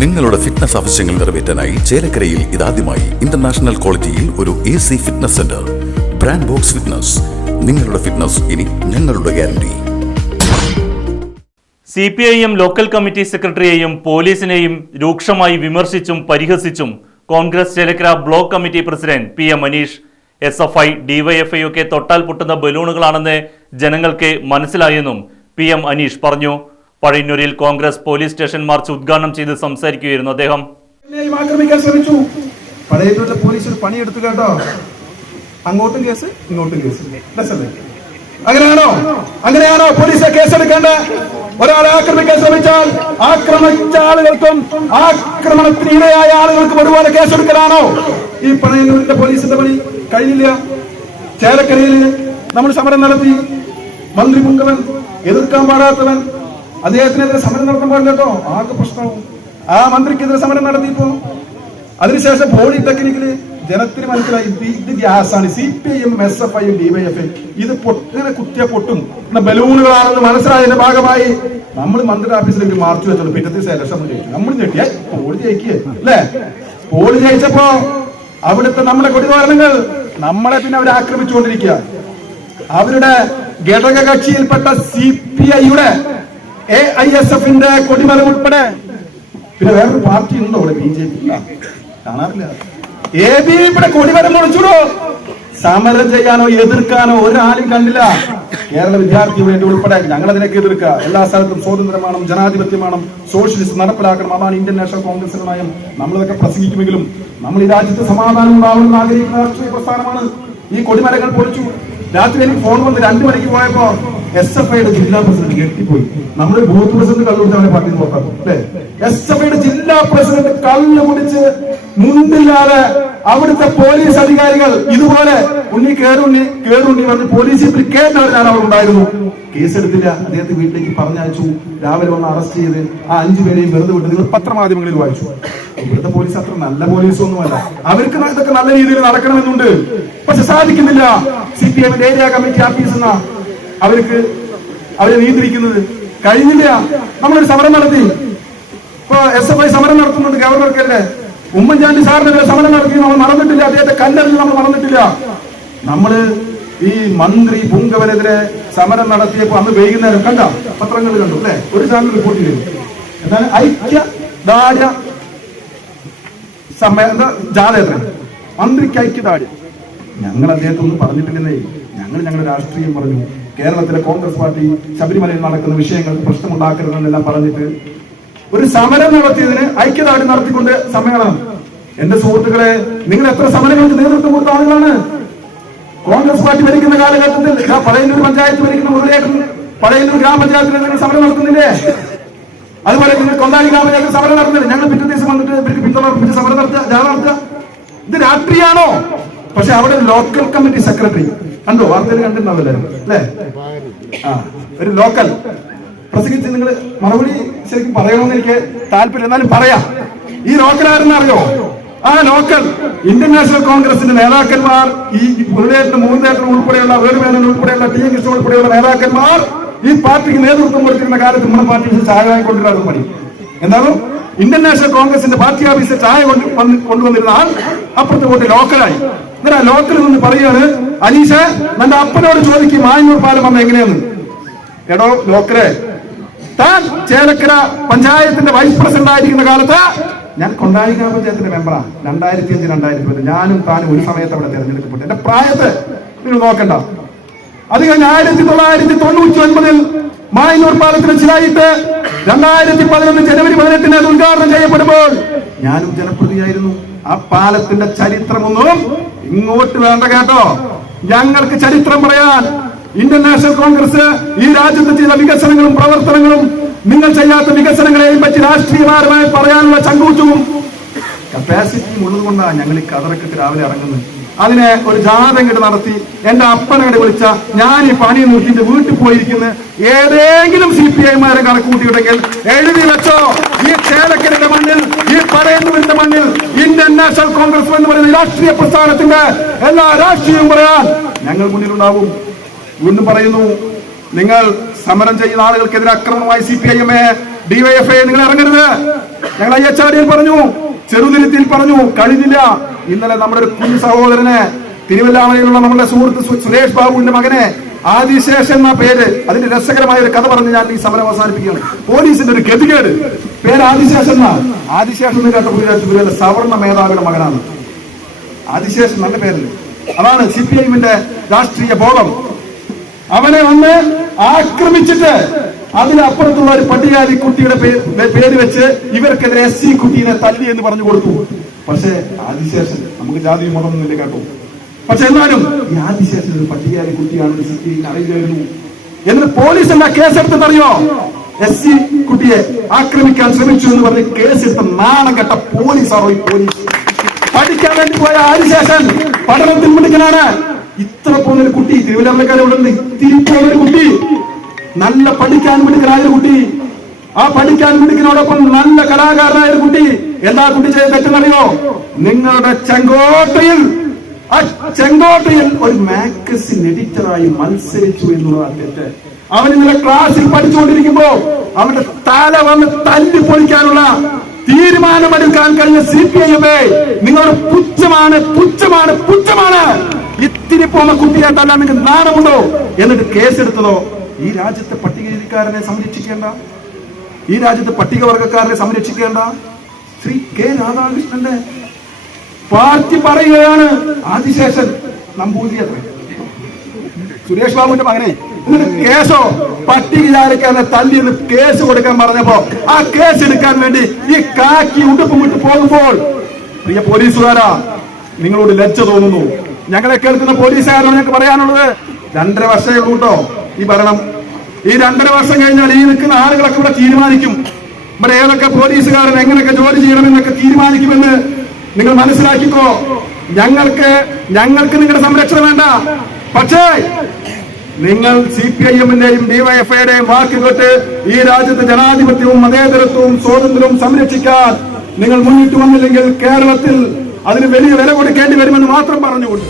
നിങ്ങളുടെ ഫിറ്റ്നസ് ആവശ്യങ്ങൾ നിറവേറ്റാനായി ചേലക്കരയിൽ ഇതാദ്യമായി ഇന്റർനാഷണൽ ക്വാളിറ്റിയിൽ ഒരു A C fitness centre brand box fitness നിങ്ങളുടെ ഫിറ്റ്നസ് ഇനി ഞങ്ങളുടെ guarantee C P I M local committee സെക്രട്ടറിയെയും പോലീസിനെയും രൂക്ഷമായി വിമർശിച്ചും പരിഹസിച്ചും Congress Chelakkara block committee president P M Manish S F I DYFI ഒക്കെ തൊട്ടാൽ പൊട്ടുന്ന ബലൂണുകളാണെന്ന് ജനങ്ങൾക്ക് മനസ്സിലായെന്നും പി എം അനീഷ് പറഞ്ഞു. പഴയന്നൂരിൽ കോൺഗ്രസ് പോലീസ് സ്റ്റേഷൻ മാർച്ച് ഉദ്ഘാടനം ചെയ്ത് സംസാരിക്കുകയായിരുന്നു അദ്ദേഹം. ആക്രമിക്കാൻ ശ്രമിച്ചു. പഴയതൂരിലെ പോലീസ് പണിയെടുത്തു കേട്ടോ. അങ്ങോട്ടും കേസ് ഇങ്ങോട്ടും കേസ്. അങ്ങനെയാണോ? അങ്ങനെയാണോ പോലീസ് കേസെടുക്കേണ്ട? ഒരാളെ ആക്രമിക്കാൻ ശ്രമിച്ചാൽ ആക്രമിച്ച ആളുകൾക്കും ആക്രമണത്തിന് ഇരയായ ആളുകൾക്കും ഒരുപോലെ കേസെടുക്കലാണോ? ഈ പണയന്നൂരിന്റെ പോലീസിന്റെ പണി കഴിഞ്ഞില്ല. ചേലക്കരയിൽ നമ്മൾ സമരം നടത്തി. മന്ത്രി മുങ്കവൻ എതിർക്കാൻ പാടാത്തവൻ അദ്ദേഹത്തിനെതിരെ സമരം നടത്താൻ പാടില്ല കേട്ടോ ആകെ പ്രശ്നവും. ആ മന്ത്രിക്കെതിരെ സമരം നടത്തിയപ്പോ അതിനുശേഷം പോളിടെക്നിക്കിൽ ജനത്തിന് മനസ്സിലായി ഇത് gas ഗ്യാസാണ്. C P I M S F I DYF I ഇത് പൊട്ടിനെ കുത്തിയ പൊട്ടും. എന്ന ബലൂണുകളാണെന്ന് മനസ്സിലായതിന്റെ ഭാഗമായി നമ്മൾ മന്ത്രി ഓഫീസിലേക്ക് മാർച്ച് വെച്ചോളൂ പിറ്റത്തെ സെലക്ഷൻ ജയിച്ചു. നമ്മൾ ഞെട്ടിയ പോളി ജയിക്കുക അല്ലേ? പോളി ജയിച്ചപ്പോ അവിടുത്തെ നമ്മുടെ കൊടിവാരണങ്ങൾ നമ്മളെ പിന്നെ അവർ ആക്രമിച്ചുകൊണ്ടിരിക്കുക അവരുടെ ഘടക കക്ഷിയിൽപ്പെട്ട സി പി ഐയുടെ എ ഐ എസ് എഫിന്റെ കൊടിമരം ഉൾപ്പെടെ. പിന്നെ വേറൊരു പാർട്ടി ഉണ്ടോ അവിടെ? ബി ജെ പി കാണാറില്ല. എ ബി ഇവിടെ കൊടിമരം മുറിച്ചുടോ? സമരം ചെയ്യാനോ എതിർക്കാനോ ഒരാളും കണ്ടില്ല. കേരള വിദ്യാർത്ഥി വേണ്ടി ഉൾപ്പെടെ ഞങ്ങൾ അതിനൊക്കെ എതിർക്കുക. എല്ലാ സ്ഥലത്തും സ്വാതന്ത്ര്യമാണ് ജനാധിപത്യമാണോ സോഷ്യലിസ്റ്റ് നടപ്പിലാക്കണം. അതാണ് ഇന്ത്യൻ നാഷണൽ കോൺഗ്രസിന്റെ നയം. നമ്മളിതൊക്കെ പ്രസംഗിക്കുമെങ്കിലും നമ്മൾ ഈ രാജ്യത്ത് സമാധാനം ഉണ്ടാവണമെന്ന് ആഗ്രഹിക്കുന്ന രാഷ്ട്രീയ പ്രസ്ഥാനമാണ്. ഈ കൊടിമരങ്ങൾ പൊളിച്ചു. രാത്രി എനിക്ക് ഫോൺ വന്ന് രണ്ടു മണിക്ക് പോയപ്പോ എസ് എഫ് ഐയുടെ ജില്ലാ പ്രസിഡന്റ് ഞെട്ടിപ്പോയി. നമ്മുടെ ബൂത്ത് പ്രസിഡന്റ് കള്ളു കുടിച്ചാണ് പാർട്ടി നോക്കാം അല്ലെ? എസ് എഫ് ഐയുടെ ജില്ലാ പ്രസിഡന്റ് കള്ളു കുടിച്ച് മുണ്ടില്ലാതെ അവിടുത്തെ പോലീസ് അധികാരികൾ ഇതുപോലെ ഉണ്ണി കേറുണ്ണി കേറുണ്ണി പറഞ്ഞ് പോലീസ് കേട്ടവർ ഞാൻ അവിടെ ഉണ്ടായിരുന്നു. കേസെടുത്തില്ല. അദ്ദേഹത്തെ വീട്ടിലേക്ക് പറഞ്ഞയച്ചു. രാവിലെ വന്ന് അറസ്റ്റ് ചെയ്ത് ആ അഞ്ചു പേരെയും വെറുതെ വിട്ട് നിങ്ങൾ പത്രമാധ്യമങ്ങളിൽ വായിച്ചു. ഇവിടുത്തെ പോലീസ് അത്ര നല്ല പോലീസ് ഒന്നുമല്ല അവർക്ക് ഇതൊക്കെ നല്ല രീതിയിൽ നടക്കണമെന്നുണ്ട്. പക്ഷെ സാധിക്കുന്നില്ല. സി പി എമ്മിന്റെ ഏരിയ കമ്മിറ്റി ആഫീസ് എന്ന അവർക്ക് അവരെ നിയന്ത്രിക്കുന്നത് കഴിഞ്ഞില്ല. നമ്മളൊരു സമരം നടത്തി. ഇപ്പൊ എസ് എഫ് ഐ സമരം നടത്തുന്നുണ്ട് ഗവർണർക്കല്ലേ? ഉമ്മൻചാണ്ടി സാറിനെതിരെ സമരം നടത്തി. നമ്മൾ മറന്നിട്ടില്ല. അദ്ദേഹത്തെ കല്ലെറിഞ്ഞ് നമ്മൾ മറന്നിട്ടില്ല. നമ്മൾ ഈ മന്ത്രി പൂങ്കവനെതിരെ സമരം നടത്തിയപ്പോ അന്ന് വൈകുന്നേരം കണ്ട? പത്രങ്ങൾ കണ്ടു അല്ലെ? ഒരു ചാനൽ റിപ്പോർട്ട് ചെയ്തു എന്നാൽ ഐക്യ ദാര്യ സമയ ജാഥയത്ര മന്ത്രിക്ക് ഐക്യദാര്യ. ഞങ്ങൾ അദ്ദേഹത്തെ ഒന്നും പറഞ്ഞിട്ടില്ലെന്നേ. ഞങ്ങൾ ഞങ്ങളുടെ രാഷ്ട്രീയം പറഞ്ഞു. കേരളത്തിലെ കോൺഗ്രസ് പാർട്ടി ശബരിമലയിൽ നടക്കുന്ന വിഷയങ്ങൾ പ്രശ്നമുണ്ടാക്കരുതെന്നെല്ലാം പറഞ്ഞിട്ട് ഒരു സമരം നടത്തിയതിന് ഐക്യദാർഢ്യം നടത്തിക്കൊണ്ട് സമ്മേളനം. എന്റെ സുഹൃത്തുക്കളെ നിങ്ങൾ എത്ര സമരങ്ങൾക്ക് നേതൃത്വം കൊടുത്ത ആളുകളാണ്? കോൺഗ്രസ് പാർട്ടി ഭരിക്കുന്ന കാലഘട്ടത്തിൽ പഴയന്നൂർ പഞ്ചായത്ത് ഭരിക്കുന്ന മുതലേക്കും പഴയന്നൂർ ഗ്രാമപഞ്ചായത്തിൽ നിങ്ങൾ സമരം നടത്തുന്നില്ലേ? അതുപോലെ നിങ്ങൾ കൊന്നാലി ഗ്രാമപഞ്ചായത്തിൽ സമരം നടത്തുന്നില്ല? ഞങ്ങൾ പിറ്റേ ദിവസം വന്നിട്ട് ഇവർക്ക് പിന്തുണർപ്പിച്ച് സമരം നടത്തുക ജാഥ നടത്തുക. ഇത് രാത്രിയാണോ? പക്ഷെ അവിടെ ലോക്കൽ കമ്മിറ്റി സെക്രട്ടറി കണ്ടോ? വാർത്തയിൽ കണ്ടിട്ടുണ്ടാവില്ല? അല്ലേ? ആ ഒരു ലോക്കൽ പ്രസംഗിച്ച് നിങ്ങൾ മറുപടി ശരിക്കും പറയണമെന്ന് എനിക്ക് താല്പര്യം. എന്നാലും പറയാം. ഈ ലോക്കൽ ആരെന്ന് അറിയോ? ആ ലോക്കൽ ഇന്ത്യൻ നാഷണൽ കോൺഗ്രസിന്റെ നേതാക്കന്മാർ ഈ മുരളിയേറ്റൻ മൂന്നേറ്റൻ ഉൾപ്പെടെയുള്ള വേണുവേനൻ ഉൾപ്പെടെയുള്ള ടി. എൻ. കൃഷ്ണൻ ഉൾപ്പെടെയുള്ള നേതാക്കന്മാർ ഈ പാർട്ടിക്ക് നേതൃത്വം കൊടുത്തിരുന്ന കാലത്ത് നമ്മുടെ പാർട്ടി ചായ കൊണ്ടുവരാതെ പണി. എന്താണ്? ഇന്ത്യൻ നാഷണൽ കോൺഗ്രസിന്റെ പാർട്ടി ഓഫീസിൽ ചായ കൊണ്ട് വന്ന് കൊണ്ടുവന്നിരുന്ന ആൾ അപ്പുറത്തെ പോയിട്ട് ലോക്കലായി. എന്നിട്ട് ആ ലോക്കലിൽ നിന്ന് പറയുകയാണ് അനീഷ നിന്റെ അപ്പനോട് ചോദിക്കും മായന്നൂർ പാലം വന്ന എങ്ങനെയെന്ന്. എടോ ലോക്കലെ താൻ ചേലക്കര പഞ്ചായത്തിന്റെ വൈസ് പ്രസിഡന്റ് ആയിരിക്കുന്ന കാലത്ത് ഞാൻ കൊണ്ടായി ഗ്രാമപഞ്ചായത്തിന്റെ മെമ്പറാണ് രണ്ടായിരത്തി അഞ്ച് രണ്ടായിരത്തി പത്ത് ഞാനും താനും ഒരു സമയത്ത് അവിടെ തിരഞ്ഞെടുക്കപ്പെട്ടു. എന്റെ പ്രായത്തെ നിങ്ങൾ നോക്കണ്ട. അത് കഴിഞ്ഞ് ആയിരത്തി തൊള്ളായിരത്തി തൊണ്ണൂറ്റി ഒൻപതിൽ മായന്നൂർ പാലത്തിന് ചിലായിട്ട് രണ്ടായിരത്തി പതിനൊന്ന് ജനുവരി പതിനെട്ടിന് അത് ഉദ്ഘാടനം ചെയ്യപ്പെടുമ്പോൾ ഞാനും ജനപ്രതിയായിരുന്നു. ആ പാലത്തിന്റെ ചരിത്രമൊന്നും ഇങ്ങോട്ട് വേണ്ട കേട്ടോ. ഞങ്ങൾക്ക് ചരിത്രം പറയാൻ ഇന്ത്യൻ നാഷണൽ കോൺഗ്രസ് ഈ രാജ്യത്ത് ചെയ്ത വികസനങ്ങളും പ്രവർത്തനങ്ങളും നിങ്ങൾ ചെയ്യാത്ത വികസനങ്ങളെയും പറ്റി രാഷ്ട്രീയമാരുമായി പറയാനുള്ള ചങ്കൂറ്റവും കപ്പാസിറ്റിയും ഉള്ളത് കൊണ്ടാണ് ഞങ്ങൾ ഈ കതറക്കിട്ട് രാവിലെ ഇറങ്ങുന്നത്. അതിനെ ഒരു ജാതം കിട്ട് നടത്തി. എന്റെ അപ്പനങ്ങട് വിളിച്ച ഞാൻ ഈ പണി നോക്കിയിട്ട് വീട്ടിൽ പോയിരിക്കുന്ന. ഏതെങ്കിലും സി പി ഐമാരെ കണക്കൂട്ടിയിട്ടുണ്ടെങ്കിൽ എഴുതി വെച്ചോ. ഈ ചേലക്കരയുടെ മണ്ണിൽ ഈ പടയന്നൂരിന്റെ മണ്ണിൽ ഇന്ത്യൻ നാഷണൽ കോൺഗ്രസ് എന്ന് പറയുന്ന രാഷ്ട്രീയ പ്രസ്ഥാനത്തിന്റെ എല്ലാ രാഷ്ട്രീയവും പറയാൻ ഞങ്ങൾ മുന്നിലുണ്ടാവും. വീണ്ടും പറയുന്നു നിങ്ങൾ സമരം ചെയ്യുന്ന ആളുകൾക്കെതിരെ അക്രമമായി C P I M A DYFI നിങ്ങൾ ഇറങ്ങരുത്. ഞങ്ങൾ ഐ എച്ച് ആർ പറഞ്ഞു ചെറുതുരുത്തിയിൽ പറഞ്ഞു കഴിഞ്ഞില്ല ഇന്നലെ നമ്മുടെ ഒരു കുഞ്ഞു സഹോദരന് തിരുവല്ലാമലയിലുള്ള നമ്മുടെ സുഹൃത്ത് സുരേഷ് ബാബുവിന്റെ മകനെ ആദിശേഷൻ എന്ന പേര് അതിന്റെ രസകരമായ ഒരു കഥ പറഞ്ഞ് ഞാൻ ഈ സമരം അവസാനിപ്പിക്കുകയാണ്. പോലീസിന്റെ ഒരു ഗതികേട്. പേര് ആദിശേഷൻ എന്ന? ആദിശേഷൻ കേട്ടപ്പോൾ സവർണ മേധാവിയുടെ മകനാണ്. ആദിശേഷൻ നല്ല പേരല്ലേ? അതാണ് സി പി ഐഎമ്മിന്റെ രാഷ്ട്രീയ ബോധം. അവനെ വന്ന് ആക്രമിച്ചിട്ട് അതിനപ്പുറത്തുള്ള ഒരു പട്ടികാതി കുട്ടിയുടെ പേര് വെച്ച് ഇവർക്കെതിരെ എസ് സി കുട്ടീനെ തല്ലി എന്ന് പറഞ്ഞു കൊടുത്തു. പക്ഷേ ആദിശേഷൻ നമുക്ക് ജാതി മതമൊന്നുമില്ല കേട്ടോ. പക്ഷെ എന്നാലും ഈ ആദിശേഷൻ ഒരു പട്ടികാതി കുട്ടിയാണെന്ന് സിറ്റിയിൽ അറിയില്ലായിരുന്നു. എന്നിട്ട് പോലീസ് എന്താ പറയോ എസ് സി കുട്ടിയെ ആക്രമിക്കാൻ ശ്രമിച്ചു എന്ന് പറഞ്ഞ് കേസെടുത്ത നാണം കെട്ട പോലീസാണോ ഈ പോലീസ്. പഠിക്കാൻ വേണ്ടി പോയ ആദിശേഷൻ പഠനത്തിൽ മിടുക്കനാണ്. ഇത്ര പോകുന്ന ഒരു കുട്ടി തിരുവല്ലാമലക്കാരെ ഇവിടെ ഉണ്ട് ഇത്തിരി പോകുന്നൊരു കുട്ടി. നല്ല പഠിക്കാൻ മിടുക്കനായ കുട്ടി. ആ പഠിക്കാൻ മിടുക്കിനോടൊപ്പം നല്ല കലാകാരനായ കുട്ടി. എന്താ കുട്ടി ചെയ്ത് തെറ്റെന്നറിയോ? നിങ്ങളുടെ ചെങ്കോട്ടയിൽ ആ ചെങ്കോട്ടയിൽ ഒരു മാഗസിൻ എഡിറ്ററായി മത്സരിച്ചു എന്നുള്ളതാണ് തെറ്റ്. അവൻ ഇന്നലെ ക്ലാസ്സിൽ പഠിച്ചുകൊണ്ടിരിക്കുമ്പോ അവന്റെ തല വന്ന് തല്ലി പൊളിക്കാനുള്ള തീരുമാനമെടുക്കാൻ കഴിഞ്ഞ സി പി ഐ എമ്മേ നിങ്ങളുടെ പുച്ഛമാണ് പുച്ഛമാണ് പുച്ഛമാണ്. ഇത്തിരി പോന്ന കുട്ടിയെ തല്ലാൻ നിങ്ങൾക്ക് നാണമുണ്ടോ? എന്നിട്ട് കേസെടുത്തതോ? ഈ രാജ്യത്തെ പട്ടികജാതിക്കാരനെ സംരക്ഷിക്കേണ്ട ഈ രാജ്യത്തെ പട്ടികവർഗക്കാരനെ സംരക്ഷിക്കേണ്ട ശ്രീ കെ രാധാകൃഷ്ണന്റെ പാർട്ടി പറയുകയാണ് ആദിശേഷൻ നമ്പൂതിരി സുരേഷ് ബാബുവിന്റെ മകനെ കേസോ പട്ടികജാതിക്കാരനെ തല്ലി എന്ന് കേസ് കൊടുക്കാൻ പറഞ്ഞപ്പോ ആ കേസ് എടുക്കാൻ വേണ്ടി ഈ കാക്കി ഉടുപ്പും വിട്ട് പോകുമ്പോൾ പ്രിയ പോലീസുകാരാ നിങ്ങളോട് ലജ്ജ തോന്നുന്നു. ഞങ്ങളെ കേൾക്കുന്ന പോലീസുകാരോട് ഞങ്ങൾക്ക് പറയാനുള്ളത് രണ്ടര വർഷമേ ഉള്ളൂ കേട്ടോ. ഈ ഭരണം ഈ രണ്ടര വർഷം കഴിഞ്ഞാൽ ഈ നിൽക്കുന്ന ആളുകളൊക്കെ ഇവിടെ തീരുമാനിക്കും. ഇവിടെ ഏതൊക്കെ പോലീസുകാരൻ എങ്ങനെയൊക്കെ ജോലി ചെയ്യണമെന്നൊക്കെ തീരുമാനിക്കുമെന്ന് നിങ്ങൾ മനസ്സിലാക്കിക്കോ. ഞങ്ങൾക്ക് ഞങ്ങൾക്ക് നിങ്ങളുടെ സംരക്ഷണം വേണ്ട. പക്ഷേ നിങ്ങൾ സി പി ഐ എമ്മിന്റെയും ഡിവൈഎഫ്ഐയുടെയും വാക്ക് കേട്ട് ഈ രാജ്യത്തെ ജനാധിപത്യവും മതേതരത്വവും സ്വാതന്ത്ര്യവും സംരക്ഷിക്കാൻ നിങ്ങൾ മുന്നിട്ട് വന്നില്ലെങ്കിൽ കേരളത്തിൽ അതിന് വലിയ വില കൊടുക്കേണ്ടി വരുമെന്ന് മാത്രം പറഞ്ഞുകൊണ്ട്.